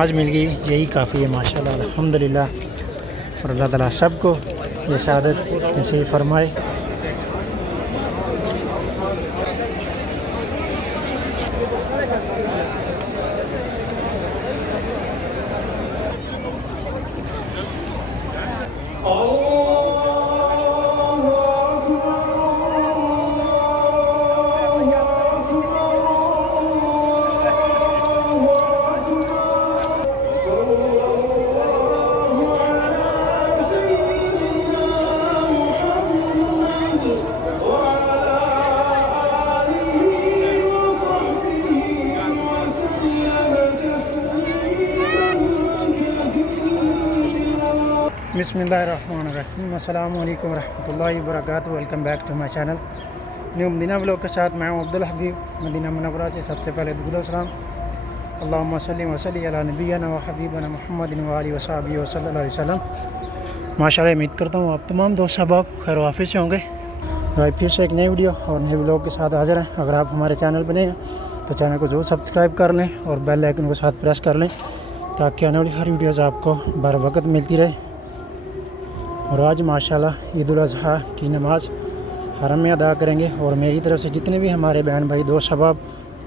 आज मिल गई, यही काफ़ी है माशाल्लाह अल्हम्दुलिल्लाह। और अल्लाह ताला सबको ये शहादत नसीब फरमाए। बिस्मिल्लाहिर्रहमानिर्रहीम। अस्सलाम वालेकुम रहमतुल्लाहि व बरकातहू। Welcome back to my channel new Madina vlog के साथ मैं हूं अब्दुल हबीब। मदीना मुनव्वरा से सबसे पहले दुरूद सलाम अल्लाहुम्मा सल्ली व सल्ली अला नबिय्यिना व हबीबिना मुहम्मदिन व आलिहि व सहबिही व सल्लल्लाहु अलैहि वसल्लम। माशाल्लाह उम्मीद करता हूँ आप तमाम दोस्त अहबाब खैर वाफिस से होंगे। भाई फिर से एक नई वीडियो और नए व्लॉग के साथ हाजिर हैं। अगर आप हमारे चैनल पर नए हैं तो चैनल को ज़रूर सब्सक्राइब कर लें और बेल आइकन को साथ प्रेस कर लें ताकि आने वाली हर वीडियोज़ आपको बर वक्त मिलती रहे। और आज माशाल्लाह ईद उल अज़हा की नमाज़ हरम में अदा करेंगे। और मेरी तरफ से जितने भी हमारे बहन भाई दोस्त अहबाब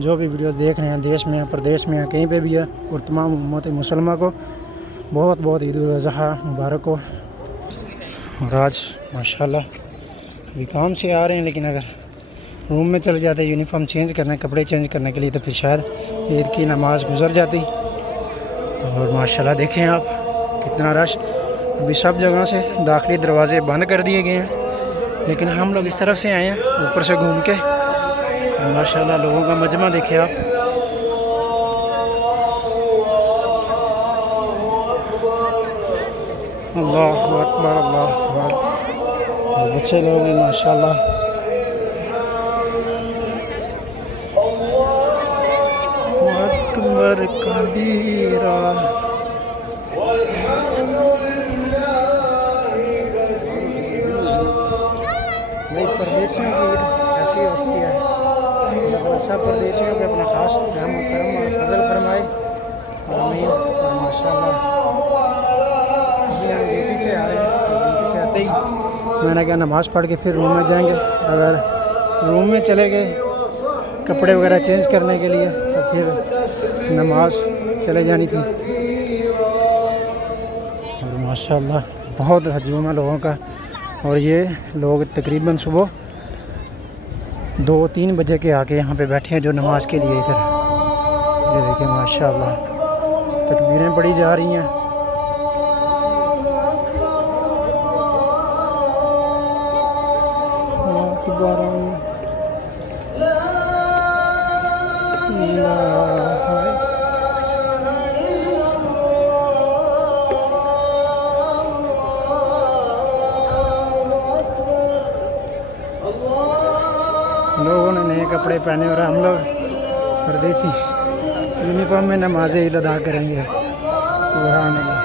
जो भी वीडियोस देख रहे हैं, देश में हैं, प्रदेश में हैं, कहीं पे भी है, और तमाम उम्मत मुसलमान को बहुत बहुत ईद उल अज़हा मुबारक हो। और आज माशाल्लाह अभी काम से आ रहे हैं, लेकिन अगर रूम में चले जाते यूनिफॉर्म चेंज करने, कपड़े चेंज करने के लिए, तो फिर शायद ईद की नमाज़ गुजर जाती। और माशाल्लाह देखें आप कितना रश। अभी सब जगह से दाखिली दरवाज़े बंद कर दिए गए हैं, लेकिन हम लोग इस तरफ से आए हैं ऊपर से घूम के। और माशाल्लाह लोगों का मजमा देखें आप। अल्लाहु अकबर अल्लाहु अकबर। और बच्चे लोग भी माशाल्लाह अकबर कबीरा। परदेशियों की ईद ऐसी होती है। सब परदेशियों पे अपना ख़ास रहम करम और फजल फरमाए। आमीन। और माशाल्लाह हम ड्यूटी से आ रहे हैं, ड्यूटी से आते ही मैंने कहा नमाज़ पढ़ के फिर रूम में जाएंगे। अगर रूम में चले गए कपड़े वगैरह चेंज करने के लिए तो फिर नमाज चले जानी थी। और माशाल्लाह बहुत हजूम है लोगों का। और ये लोग तकरीबन सुबह 2-3 बजे के आके यहाँ पे बैठे हैं जो नमाज के लिए इधर। ये देखिए माशाल्लाह तकबीरें पढ़ी जा रही हैं। लोगों ने नए कपड़े पहने और हम लोग परदेसी यूनिफॉर्म में नमाज ईद अदा करेंगे। सुभान अल्लाह।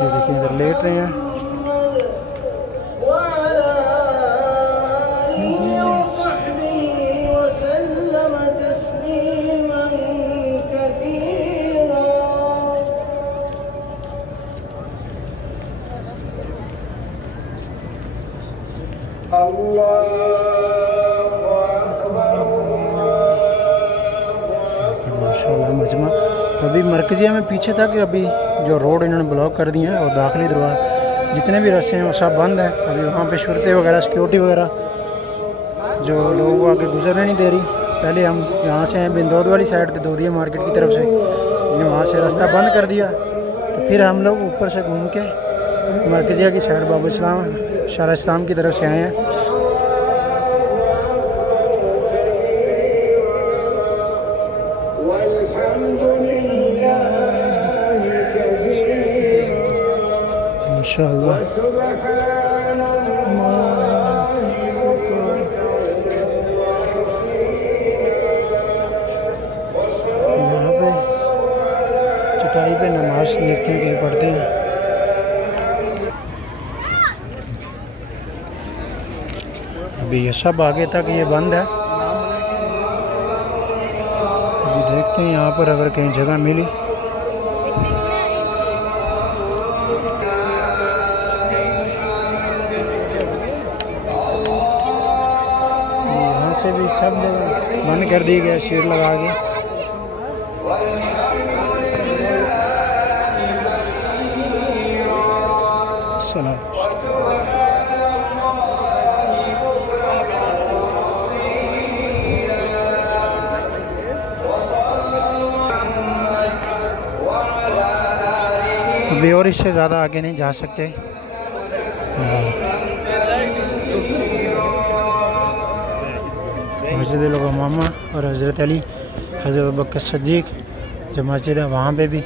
ये देखिए इधर लेट रहे हैं। माशाल्लाह मजमा अभी मरकजिया में पीछे था कि अभी जो रोड इन्होंने ब्लॉक कर दिए हैं और दाखिली दरवाज़े जितने भी रास्ते हैं वो सब बंद हैं। अभी वहाँ पे शुरते वगैरह सिक्योरिटी वगैरह जो लोगों को आगे गुजरने नहीं दे रही। पहले हम यहाँ से हैं बिंदौद वाली साइड से दौदिया मार्केट की तरफ से, वहाँ से रास्ता बंद कर दिया। तो फिर हम लोग ऊपर से घूम के मरकजिया की साइड बाबा इस्लाम शारा इस्लाम की तरफ से आए हैं। माशाअल्लाह नमाज देखते हैं कहीं पढ़ते हैं। अभी ये सब आगे तक ये बंद है। अभी देखते हैं यहाँ पर अगर कहीं जगह मिली। यहाँ से भी सब जगह बंद कर दी गया शीट लगा के। अभी और इससे ज़्यादा आगे नहीं जा सकते। मस्जिद उमामा और हज़रत अली हज़रत अबू बकर सिद्दीक़ जो मस्जिद है वहाँ पे भी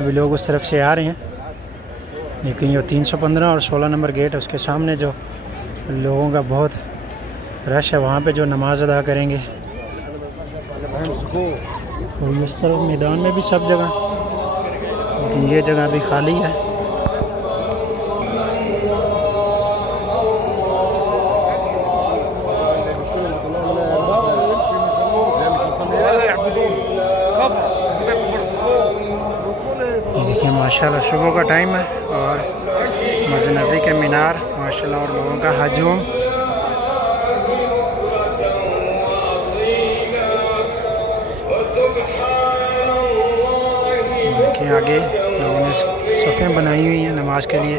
अभी लोग उस तरफ से आ रहे हैं। लेकिन ये 315 और 16 नंबर गेट है उसके सामने जो लोगों का बहुत रश है वहाँ पे जो नमाज अदा करेंगे। और इस तरफ मैदान में भी सब जगह, लेकिन ये जगह अभी खाली है। ये देखिए माशाल्लाह सुबह का टाइम है और मस्जिद नबी के मीनार माशाल्लाह और लोगों का हजूम। देखिए आगे लोगों ने सफ़ें बनाई हुई हैं नमाज के लिए।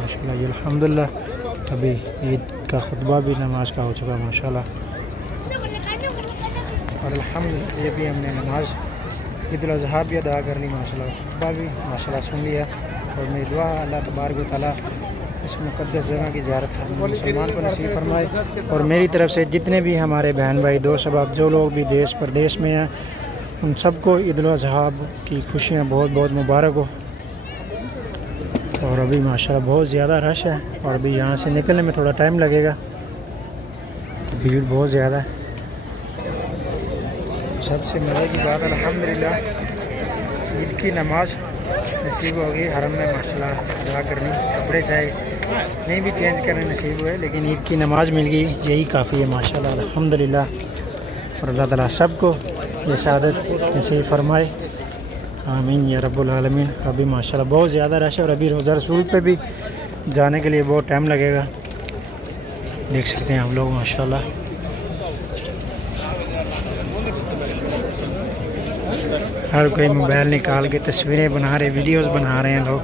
माशाल्लाह, अल्हम्दुलिल्लाह अभी ईद का खुतबा भी नमाज का हो चुका माशाल्लाह, और अल्हम्दुलिल्लाह ये भी हमने नमाज ईद उल अज़हा भी अदा कर ली माशाल्लाह, खुतबा भी माशाल्लाह सुन लिया। और मेरी दुआ अल्लाह तबारक व तआला इस मुक़द्दस जगह की ज़ियारत मुसलमान को नसीब फरमाए। और मेरी तरफ से जितने भी हमारे बहन भाई दोस्त अहबाब जो लोग भी देश प्रदेश में हैं, उन सबको ईद उल अज़हा की खुशियाँ बहुत बहुत मुबारक हो। और अभी माशाल्लाह बहुत ज़्यादा रश है, और अभी यहाँ से निकलने में थोड़ा टाइम लगेगा, भीड़ बहुत ज़्यादा है। सबसे मज़े की बात अल्हम्दुलिल्लाह ईद की नमाज नसीब हो गई हरम में माशाल्लाह अदा करनी, कपड़े चाहे नहीं भी चेंज करने नसीब हुए, लेकिन ईद की नमाज मिल गई, यही काफ़ी है माशाल्लाह अल्हम्दुलिल्लाह। और अल्लाह ताला सबको ये शहादत नसीब फरमाए, आमीन या रब्बुल आलमीन। अभी माशाल्लाह बहुत ज़्यादा रश है, और अभी रोज़ा रसूल पे भी जाने के लिए बहुत टाइम लगेगा, देख सकते हैं हम लोग माशाल्लाह। हर कोई मोबाइल निकाल के तस्वीरें बना रहे, वीडियोस बना रहे हैं लोग,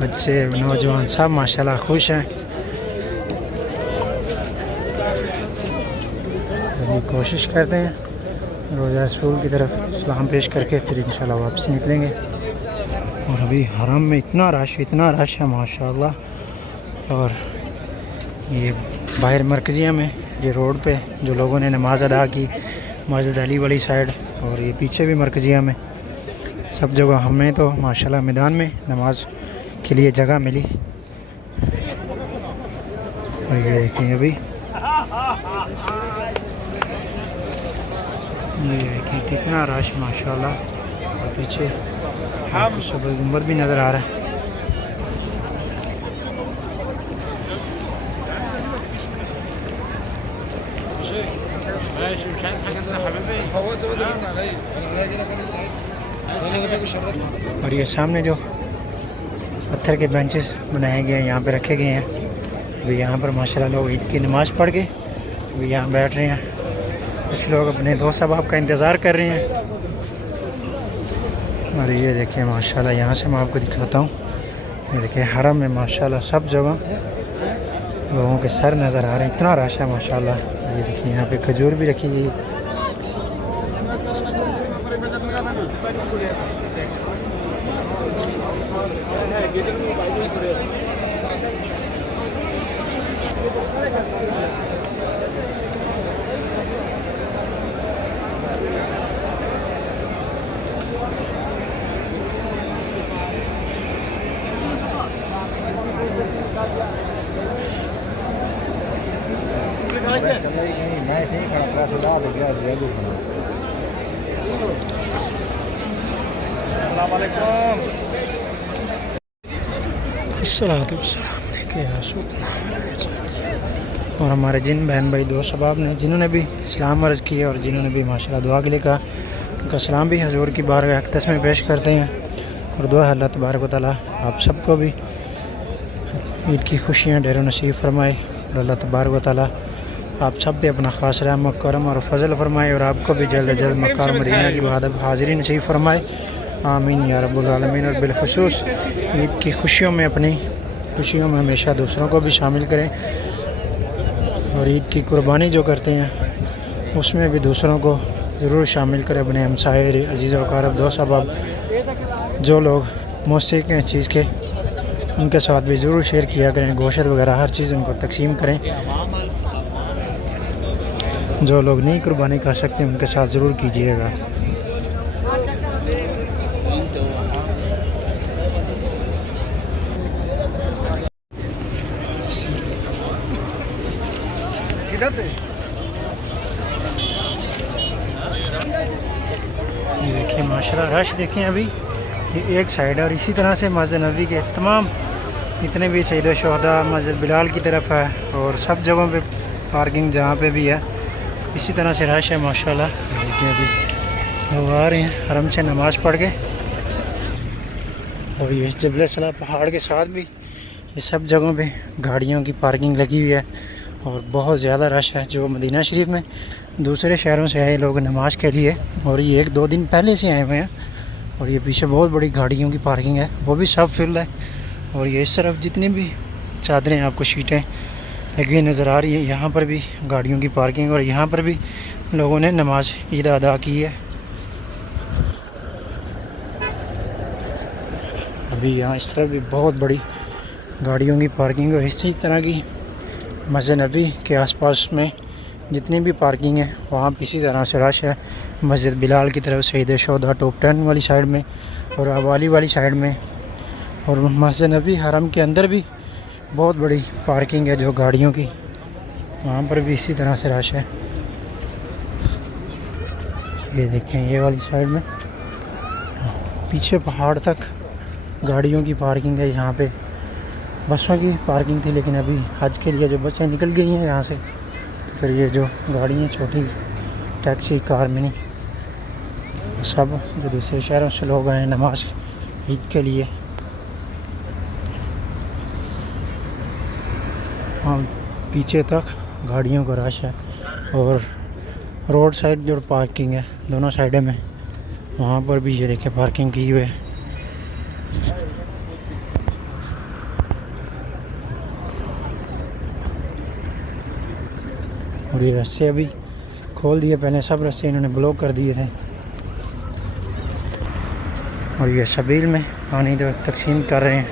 बच्चे नौजवान सब माशाल्लाह खुश हैं। अभी कोशिश करते हैं रोज़ा रसूल की तरफ सलाम पेश करके फिर इंशाल्लाह वापस निकलेंगे। और अभी हरम में इतना रश है माशाल्लाह। और ये बाहर मरकज़िया में ये रोड पे जो लोगों ने नमाज़ अदा की मस्जिद अली वाली साइड, और ये पीछे भी मरकज़िया में, सब जगह हमें तो माशाल्लाह मैदान में नमाज के लिए जगह मिली। और ये देखें अभी ये देखिए कितना रश माशाल्लाह। और पीछे सफेद गुंबद भी नज़र आ रहा है। और ये सामने जो पत्थर के बेंचेस बनाए गए हैं यहाँ पे रखे गए हैं। अभी यहाँ पर माशाल्लाह लोग ईद की नमाज़ पढ़ के अभी यहाँ बैठ रहे हैं। कुछ लोग अपने दोस्त अहबाब का इंतज़ार कर रहे हैं। और ये देखिए माशाल्लाह यहाँ से मैं आपको दिखाता हूँ। ये देखिए हरम में माशाल्लाह सब जगह लोगों के सर नज़र आ रहे हैं, इतना रश है माशाल्लाह। ये देखिए यहाँ पे खजूर भी रखी गई। और हमारे जिन बहन भाई दोस्त अहबाब ने जिन्होंने भी सलाम अर्ज़ किया और जिन्होंने भी माशाल्लाह दुआ के लिए कहा, उनका सलाम भी हजूर की बारगाह अक़दस में पेश करते हैं। और दुआ अल्लाह तबारक व तआला आप सबको भी ईद की खुशियाँ ढेरों नसीब फरमाए। और अल्लाह तबारक व तआला आप सब पे अपना ख़ास रहम करम और फजल फरमाए। और आपको भी जल्द जल्द मक्का और मदीना की बाद हाज़िरी नसीब फरमाए। आमीन या रब्बुल आलमीन। और बिलखुसूस ईद की खुशियों में अपनी खुशियों में हमेशा दूसरों को भी शामिल करें। और ईद की कुर्बानी जो करते हैं उसमें भी दूसरों को ज़रूर शामिल करें। अपने हमसाए अजीज़ व क़रीब दोस्त अहबाब जो लोग मुस्तहिक़ हैं चीज़ के, उनके साथ भी ज़रूर शेयर किया करें। गोश्त वगैरह हर चीज़ उनको तकसीम करें। जो लोग नहीं कुर्बानी कर सकते उनके साथ ज़रूर कीजिएगा। ये देखिए माशाल्लाह रश देखें अभी ये एक साइड है। और इसी तरह से मस्जिद नबी के तमाम जितने भी शहीद शुहदा मस्जिद बिलाल की तरफ है और सब जगहों पे पार्किंग जहाँ पे भी है इसी तरह से रश है माशाल्लाह। देखिए अभी लोग आ रहे हैं हरम से नमाज़ पढ़ के। और ये जबल सला पहाड़ के साथ भी ये सब जगहों पे गाड़ियों की पार्किंग लगी हुई है। और बहुत ज़्यादा रश है जो मदीना शरीफ में दूसरे शहरों से आए लोग नमाज के लिए, और ये 1-2 दिन पहले से आए हुए हैं। और ये पीछे बहुत बड़ी गाड़ियों की पार्किंग है, वो भी सब फिल है। और ये इस तरफ जितनी भी चादरें आपको शीटें लगी हुई नज़र आ रही है, यहाँ पर भी गाड़ियों की पार्किंग। और यहाँ पर भी लोगों ने नमाज ईद अदा की है। अभी यहाँ इस तरफ भी बहुत बड़ी गाड़ियों की पार्किंग। और इसी तरह की मस्जिद नबी के आसपास में जितनी भी पार्किंग है वहाँ पर इसी तरह से रश है। मस्जिद बिलाल की तरफ शहीद शुहदा टॉप 10 वाली साइड में और अवाली वाली साइड में। और मस्जिद नबी हरम के अंदर भी बहुत बड़ी पार्किंग है जो गाड़ियों की, वहाँ पर भी इसी तरह से रश है। ये देखें ये वाली साइड में पीछे पहाड़ तक गाड़ियों की पार्किंग है। यहाँ पे बसों की पार्किंग थी, लेकिन अभी हज के लिए जो बसें निकल गई हैं यहाँ से, तो फिर ये जो गाड़ियाँ छोटी टैक्सी कार मिनी सब जो दूसरे शहरों से लोग आए नमाज ईद के लिए। हाँ पीछे तक गाड़ियों का रश है। और रोड साइड जो पार्किंग है दोनों साइडों में, वहाँ पर भी ये देखिए पार्किंग की हुई है। और ये रास्ते अभी खोल दिए, पहले सब रास्ते इन्होंने ब्लॉक कर दिए थे। और ये शबील में पानी तो तकसीम कर रहे हैं।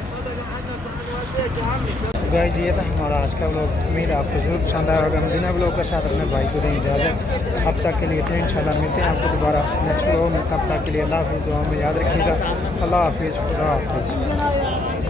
गाइस ये था हमारा आज का व्लॉग। उम्मीद है आपको जरूर पसंद आया होगा। मदीना व्लॉग के साथ अपने भाई को दें इजाज़त। अब तक के लिए इतने इंशाल्लाह मिलते हैं आपको दोबारा नेक्स्ट व्लॉग में। तब तक के लिए अल्लाह हाफ़िज़। दुआ में याद रखिएगा। अल्लाह हाफ़िज़। खुदा हाफ़िज़।